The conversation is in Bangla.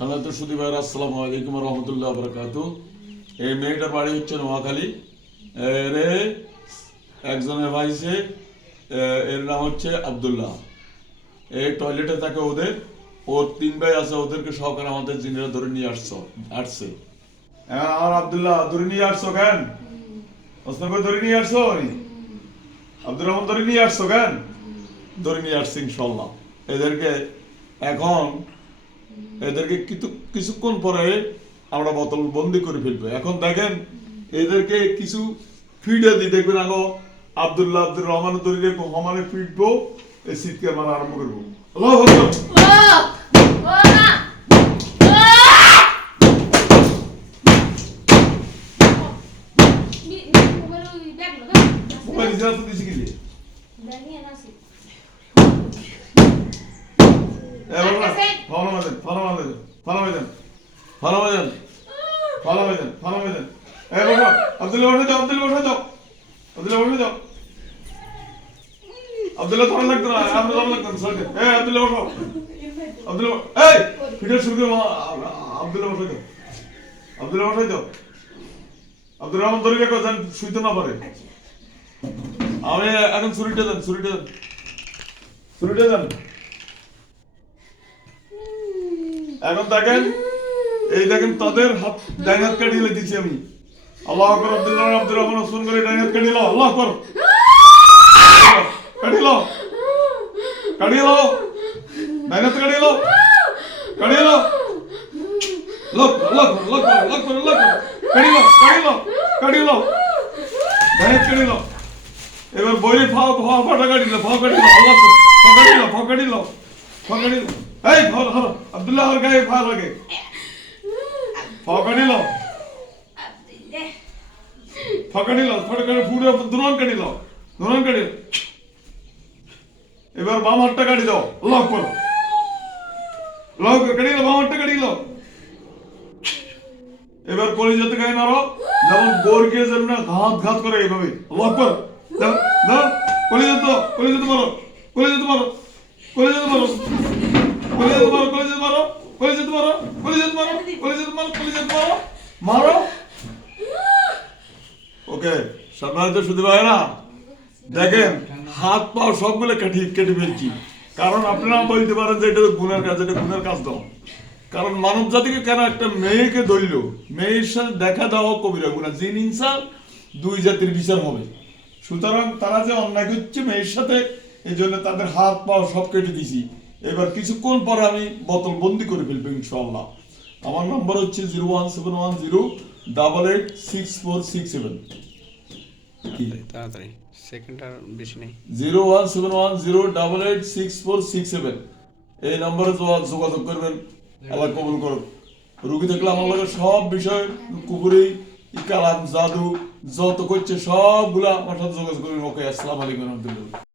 সম্মানিত সুধী ভাইরা, আসসালামু আলাইকুম ওয়া রাহমাতুল্লাহি ওয়া বারাকাতুহু। এই মেয়েটার বাড়ি হচ্ছে নোয়াখালী। এর একজনের ভাইছে, এর নাম হচ্ছে আব্দুল্লাহ। এই টয়লেটে থাকে ওদের, ওর 3 ভাই আছে, ওদেরকে সহকারে আমাদের জিনেরা ধরে নিয়ে আসছে। আমার আব্দুল্লাহ ধরে নিয়ে আসছো কেন? ওসমানকে ধরে নিয়ে আসছো? আব্দুর রহমান ধরে নিয়ে আসছো কেন? ধরে নিয়ে আসছি ইনশাল্লাহ। এদেরকে কিছুক্ষণ পরে আমরা বোতল বন্দি করে ফেলবো। এখন দেখেন এদেরকে কিছু ফিডে দিই, দেখবেন আগো আব্দুর রহমান ধরে সমানে ফিটবো, এই চিৎকার মারা আরম্ভ করবো। আল্লাহু আকবার। মোবাইল ইজারা তো দিছি কি দিয়ে? আব্দুল্লাহ ধরা লাগতো না, আমরা ধরা লাগতো না। আব্দুল্লাহ বসো, আব্দুল্লাহ এই ফিটার শুরু করে আব্দুল্লাহ বসাই দাও, আব্দুল্লাহ বসাই দাও। আব্দুর রহমান ধরে রেখো যেন শুইতে না পারে। আমি এখন ছুরিটা দেন। এখন দেখেন, এই দেখেন তাদের হাত ডাইন হাত কাটিয়ে দিচ্ছি আমি। আল্লাহ আকবার। আব্দুর রহমান ওসমান করে ডাইন হাত কাটিয়ে আল্লাহ আকবার। কাটিয়ে ডাইন হাত কাটিয়ে লোক এবার বইরে ফাটা কাটিল আল্লাহ কাটিল। এই আব্দুল্লাহ আর গায়ে ফা লাগে, কাটিল পুরো দুরান কাটিল। এবার বাম হাতটা কাটি দাও, আল্লাহ আকবার। কাটিল বাম হাতটা কাটিল। এবার কলিজাতে গায়ে নাড়ো, যেমন গোরকে যেন না ঘাত করে এইভাবে। আল্লাহ আকবার। দাও কলিজাতে মারো। মারো। ওকে, সম্মানিত সুধী ভাইরা, দেখেন হাত পা সবগুলো কেটে ফেলছি। কারণ আপনারা বলতে পারেন যে এটা গুনার কাজ দাও। কারণ মানব জাতিকে কেন একটা মেয়েকে ধরল, মেয়ের সাথে দেখা দেওয়া কবিরা গুনাহ, জিন ইনসান 2 জাতির বিচার হবে। সুতরাং তারা যে অন্যায় করছে মেয়ের সাথে, এই জন্য তাদের হাত পা সব কেটে দিছি। এবার কিছুক্ষণ পরে আমি বোতল বন্দি করে ফেলবো ইনশাআল্লাহ। আমার নম্বর হচ্ছে 01710886467। তাড়াতাড়ি, সেকেন্ড আর বেশি নেই। 01710886467 এই নম্বরে যোগাযোগ করবেন। আল্লাহ কবুল করুন। রুগী থাকলে আমার লগে সব বিষয় কুকুরি কালাম জাদু যত করছে সবগুলা আমার সাথে যোগাযোগ করবেন। ওকে, আসসালামু আলাইকুম।